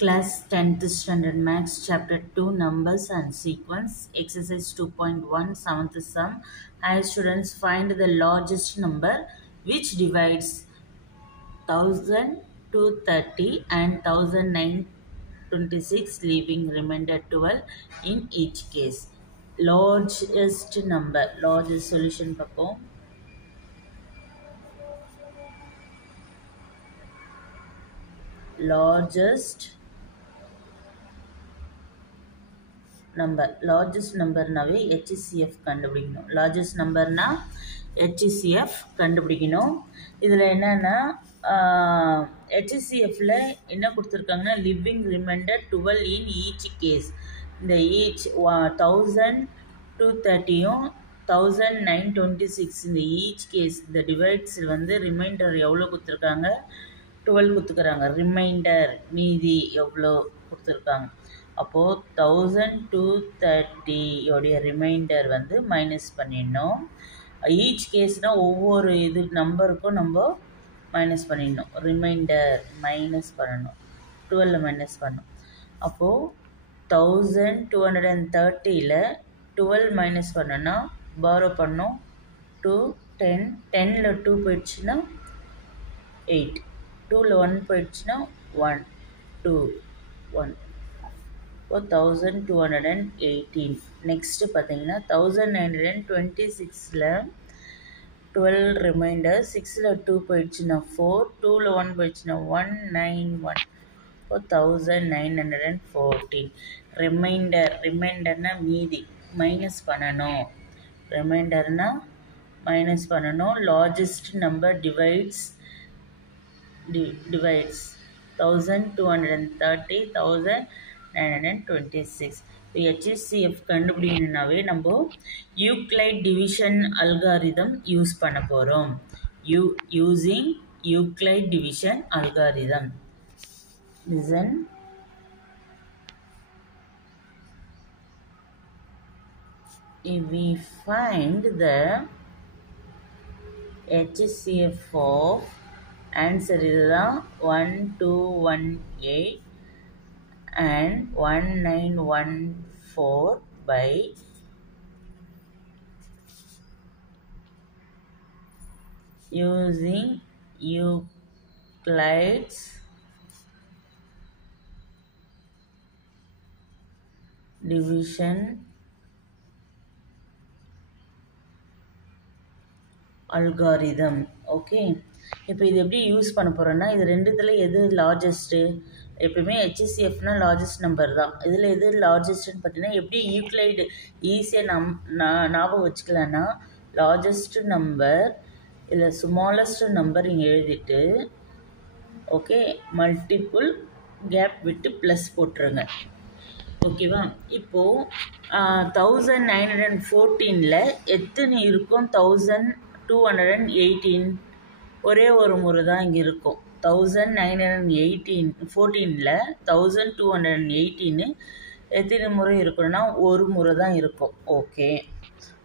Class 10th Standard Maths Chapter 2 Numbers and Sequence Exercise 2.1 7th Sum. Hi students, find the largest number which divides 1230 and 1926 leaving remainder 12 in each case. Largest number, largest solution பார்ப்போம். Largest நம்பர்னாவே HCF கண்டுபிடிக்கணும். Largest நம்பர்னா HCF கண்டுபிடிக்கணும். இதில் என்னென்னா HCFல என்ன கொடுத்துருக்காங்கன்னா leaving remainder 12 in each case. இந்த ஈச் 1230யும் 1926 இந்த ஈச் கேஸ் இந்த டிவைட்ஸ் வந்து ரிமைண்டர் எவ்வளோ கொடுத்துருக்காங்க, 12 கொடுத்துக்கிறாங்க. ரிமைண்டர் மீதி எவ்வளோ கொடுத்துருக்காங்க. அப்போது 1230 ரிமைண்டர் வந்து மைனஸ் பண்ணிடணும். ஈச் கேஸ்னால் ஒவ்வொரு இது நம்பருக்கும் நம்ம மைனஸ் பண்ணிடணும். ரிமைண்டர் மைனஸ் பண்ணணும், 12 மைனஸ் பண்ணணும். அப்போது 1230ல் 12 மைனஸ் பண்ணோன்னா பாரோ பண்ணோம் 2 10 10ல் 2 போயிடுச்சுன்னா 8, 2ல் 1 போயிடுச்சுன்னா 1 2 1. 1218. நெக்ஸ்ட்டு பார்த்தீங்கன்னா 1926ல் 12 ரிமைண்டர், 6ல் 2 போயிடுச்சுன்னா 4, 2ல் 1 போயிடுச்சுன்னா 191. 1914. ரிமைண்டர்னால் மீதி மைனஸ் பண்ணணும். ரிமைண்டர்னால் மைனஸ் பண்ணணும். Largest number divides 1230 1926. இப்போ HCF கண்டுபிடிக்கணுன்னாவே நம்ம யூக்ளைட் டிவிஷன் அல்காரிதம் யூஸ் பண்ண போகிறோம். Using Euclid division algorithm. Listen. If we find the HCF of answer இதுதான் 1218 and 1914 by using Euclid's division algorithm. Okay, இப்போ இது எப்படி யூஸ் பண்ண போகிறோன்னா இது ரெண்டுத்தில் எது லார்ஜஸ்ட்டு? எப்பவுமே HCFனா லார்ஜஸ்ட் நம்பர் தான். இதில் எது லார்ஜஸ்ட்டுன்னு பார்த்தீங்கன்னா எப்படி யூக்ளைடு ஈஸியாக ஞாபகம் வச்சுக்கலான்னா லார்ஜஸ்ட் நம்பர் இல்லை ஸ்மாலஸ்ட் நம்பர் இங்கே எழுதிட்டு ஓகே மல்டிப்புள் கேப் விட்டு ப்ளஸ் போட்டுருங்க. ஓகேவா? இப்போது 1914ல் எத்தனை இருக்கும்? 1218 ஒரே ஒரு முறை தான் இங்கே இருக்கும். 1914ல் 1218 எத்தனை முறை இருக்கணும்னா ஒரு முறை தான் இருக்கும். ஓகே,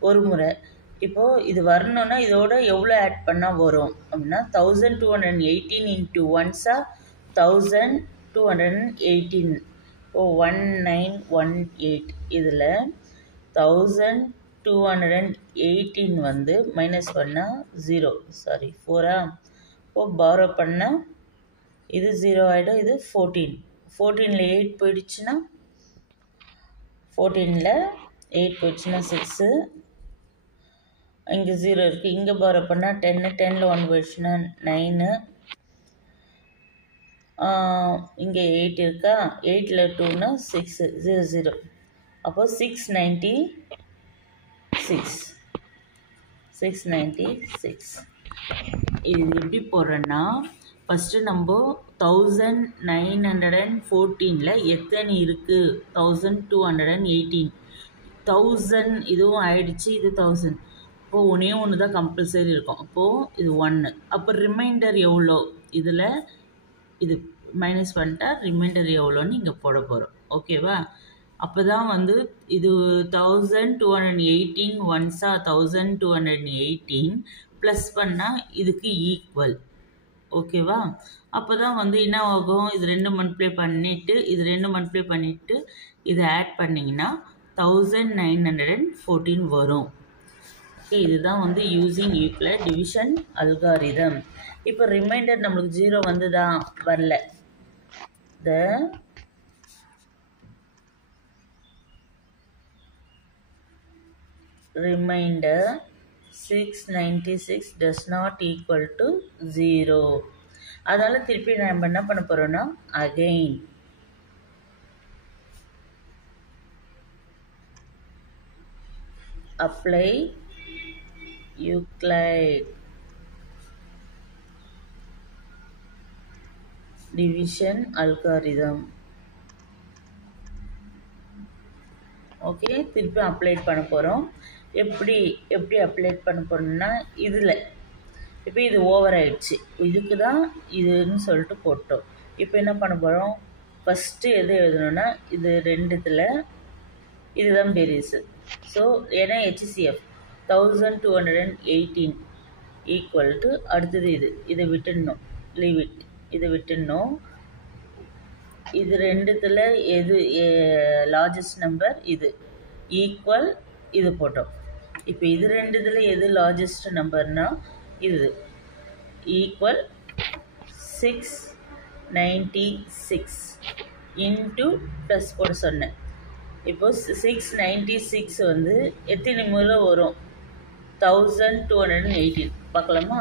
ஒரு முறை. இப்போது இது வரணுன்னா இதோட எவ்வளோ ஆட் பண்ணால் வரும் அப்படின்னா 1218 இன்ட்டு 1 1218. ஓ 1918. இதில் 1218 வந்து மைனஸ் பண்ணால் 0, சாரி 4. இப்போது பாரோ பண்ணால் இது 0 ஆகிடும். இது 14. 14ல் 8 போயிடுச்சுன்னா 14ல் 8 போயிடுச்சுன்னா 6. இங்கே 0 இருக்குது. இங்கே பாரோ பண்ணால் 10, 10ல் 1 போயிடுச்சுன்னா 9. இங்கே 8 இருக்கா? 8ல் 2னா 6 0 0. அப்போது 696. இது எப்படி போடுறேன்னா ஃபஸ்ட்டு நம்ம 1914ல் எத்தனை இருக்குது? 1218. 1000 இதுவும் ஆயிடுச்சு, இது 1000. இப்போது ஒன்றே ஒன்று தான் கம்பல்சரி இருக்கும். அப்போது இது 1. அப்போ ரிமைண்டர் எவ்வளோ? இதில் இது மைனஸ் பண்ணிட்டா ரிமைண்டர் எவ்வளோன்னு இங்கே போட போகிறோம். ஓகேவா? அப்போ தான் வந்து இது 1218 ஒன்ஸா 1218 ப்ளஸ் பண்ணால் இதுக்கு ஈக்குவல். ஓகேவா? அப்போ தான் வந்து என்ன ஆகும், இது 2 மல்டிப்ளை பண்ணிவிட்டு இதை ஆட் பண்ணிங்கன்னா 1914 வரும். ஓகே, இதுதான் வந்து யூசிங் யூக்ளிட் டிவிஷன் அல்காரிதம். இப்போ ரிமைண்டர் நம்மளுக்கு 0 வந்துதா? வரல. த remainder 696 does not equal to 0. அதனால திருப்பி நம்ம என்ன பண்ண போறோம்னா again apply Euclid division algorithm. Okay, திருப்பி அப்ளை பண்ண போகிறோம். எப்படி அப்ளை பண்ண போகிறோம்னா இதில் இப்போ இது ஓவர் ஆயிடுச்சு, இதுக்கு தான் இதுன்னு சொல்லிட்டு போட்டோம். இப்போ என்ன பண்ண போகிறோம், ஃபஸ்ட்டு எது எழுதணும்னா இது ரெண்டுத்தில் இதுதான் பெரிசு. ஸோ ஏன்னா HCF 1218 ஈக்குவல் டு அடுத்தது இதை விட்டுடணும், லீவ் இட், இதை விட்டுடணும். இது ரெண்டுத்தில் எது லார்ஜஸ்ட் நம்பர், இது ஈக்குவல் இது போட்டோம். இப்போ இது ரெண்டுத்தில் எது லார்ஜஸ்ட் நம்பர்னா இது ஈக்குவல் 696 இன்ட்டு ப்ளஸ் போட சொன்னேன். இப்போ 696 வந்து எத்தனை முறை வரும், 1218 பார்க்கலாமா?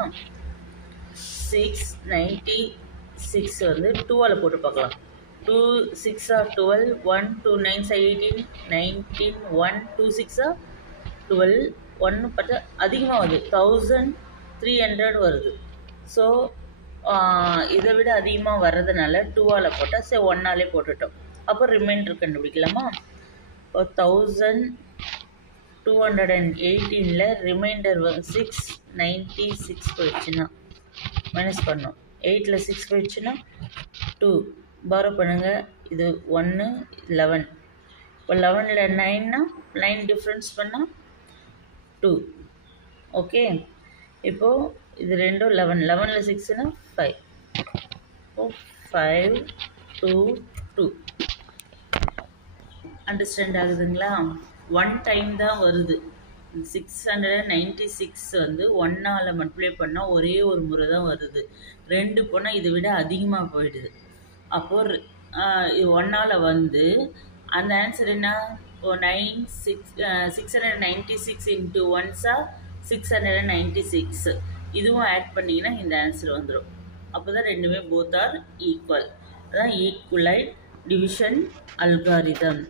696 வந்து 2ஆல் போட்டு பார்க்கலாம். 2 6 are 12, 1 2 9 18, 19 1 2 6 are 12, 1 பார்த்தா அதிகமாக வருது, 1300 வருது. ஸோ இதை விட அதிகமாக வர்றதுனால 2ஆல் போட்டால் சரி 1ஆலே போட்டுட்டோம். அப்போ ரிமைண்டர் கண்டுபிடிக்கலாமா? இப்போ 1218ல் ரிமைண்டர் 696 போயிடுச்சுன்னா மைனஸ் பண்ணோம், 8ல் 6 போயிடுச்சுன்னா 2 பாரோ பண்ணுங்கள், இது 1 11. இப்போ 11ல் 9னா 9 டிஃப்ரென்ஸ் பண்ணால் 2. ஓகே, இப்போது இது ரெண்டும் 11, 11ல் 6னா 5. இப்போ 5 2 2. அண்டர்ஸ்டாண்ட் ஆகுதுங்களா? 1 டைம் தான் வருது. 696 வந்து 1ஆல் மல்டிப்ளை பண்ணால் ஒரே ஒரு முறை தான் வருது. 2 போனால் இதை விட அதிகமாக போயிடுது. அப்போது 1ஆல் வந்து அந்த ஆன்சர் என்ன, 696 இன்ட்டு 1s 696. இதுவும் ஆட் பண்ணிங்கன்னா இந்த ஆன்சர் வந்துடும். அப்போ தான் ரெண்டுமே போத் ஆர் ஈக்குவல். அதான் ஈக்குவலைட் டிவிஷன் அல்காரிதம்.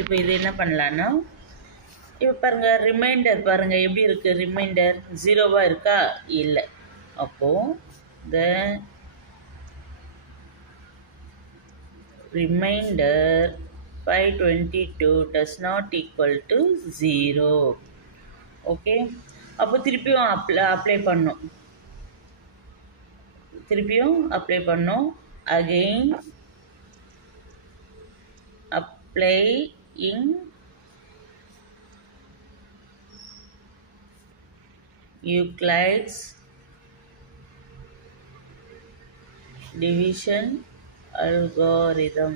இப்போ இது என்ன பண்ணலான்னா, இப்போ பாருங்கள் ரிமைண்டர் பாருங்கள் எப்படி இருக்குது, ரிமைண்டர் 0வா இருக்கா? இல்லை. அப்போது த remainder 522 does not equal to 0. Okay, அப்போ திருப்பியும் அப்ளை பண்ணோம். Again applying Euclid's division algorithm.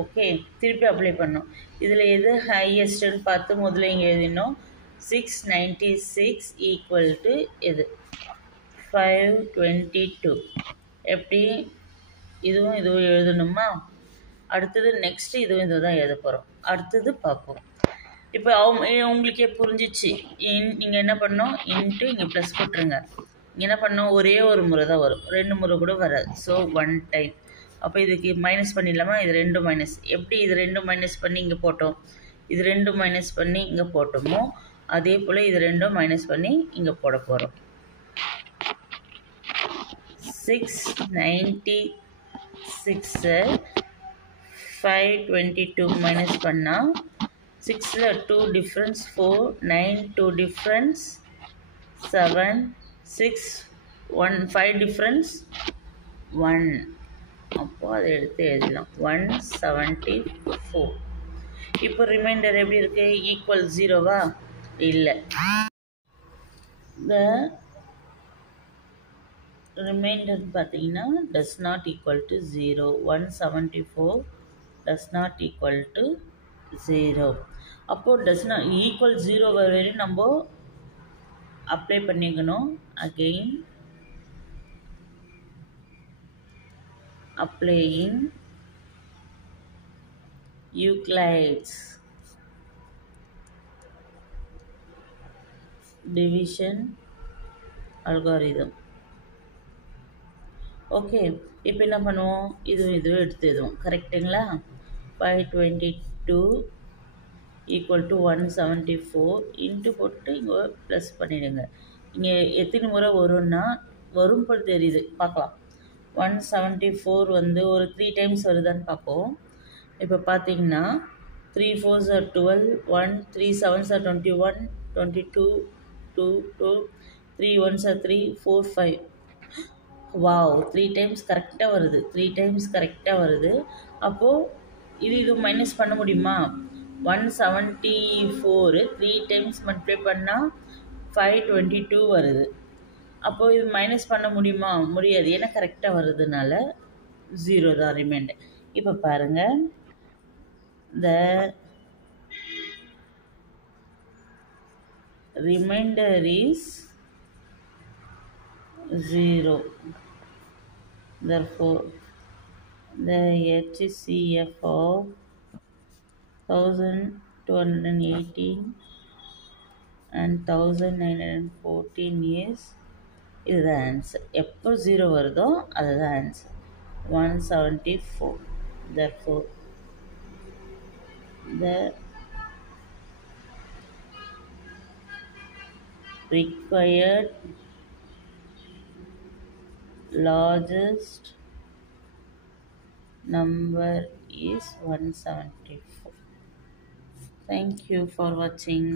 Okay, திருப்பி அப்ளை பண்ணோம். இதில் எது ஹையஸ்ட்டுன்னு பார்த்து முதல்ல இங்கே எழுதினோம். 696 ஈக்குவல் டு எது 522. எப்படி இதுவும் எழுதணுமா? அடுத்தது நெக்ஸ்ட்டு இதுவும் தான் எழுத போகிறோம். அடுத்தது பார்ப்போம். இப்போ உங்களுக்கே புரிஞ்சிச்சு. நீங்கள் என்ன பண்ணோம், இன்ட்டு இங்கே ப்ளஸ் போட்டுருங்க. இங்கே என்ன பண்ணோம், ஒரே ஒரு முறை தான் வரும், 2 முறை கூட வராது. So 1 time. அப்போ இதுக்கு மைனஸ் பண்ணிடலாமா? இது 2 மைனஸ். எப்படி இது 2 மைனஸ் பண்ணி இங்கே போட்டோம், இது 2 மைனஸ் பண்ணி இங்கே போட்டோமோ அதே போல் இது 2 மைனஸ் பண்ணி இங்கே போட போகிறோம். 696 522 மைனஸ் பண்ணால் 6ல் 2 டிஃப்ரென்ஸ் 4, 9 2 டிஃப்ரென்ஸ் 7, 6 1 5 டிஃப்ரென்ஸ் 1. அப்போது அதை எடுத்து எழுதலாம் 174. இப்போ ரிமைண்டர் எப்படி இருக்குது, ஈக்குவல் 0வா? இல்லை. The ரிமைண்டர் பார்த்தீங்கன்னா does not equal to 0. 174 does not equal to 0. அப்போ does not equal 0 வரையும் நம்ம அப்ளை பண்ணிக்கணும். Again applying Euclid's division algorithm. Okay, இப்போ என்ன பண்ணுவோம், இதுவும் எடுத்துடுவோம். கரெக்டுங்களா? 522 ஈக்குவல் டு 174 இன்ட்டு போட்டு இங்கே ப்ளஸ் பண்ணிவிடுங்க. இங்கே எத்தனை முறை வரும்னா வரும் போல் தெரியுது, பார்க்கலாம். 174 வந்து ஒரு 3 டைம்ஸ் வருதான்னு பார்ப்போம். இப்போ பார்த்தீங்கன்னா 3 4s are 12, 1 3 7s are 21, 22 2 2 3 1s are 3 4 5. Wow, 3 times கரெக்டாக வருது. 3 டைம்ஸ் கரெக்டாக வருது. அப்போது இது மைனஸ் பண்ண முடியுமா? 174 3 டைம்ஸ் மல்டிப்ளை பண்ணால் 522 வருது. அப்போது இது மைனஸ் பண்ண முடியுமா? முடியாது. ஏன்னா கரெக்டாக வருதுனால 0 தான் ரிமைண்டர். இப்போ பாருங்கள், the remainder is 0. Therefore, the HCF of 1218 and 1914 is the answer. எப்போ 0 வருதோ அதுதான் answer. 174. Therefore, the required largest number is 174. Thank you for watching.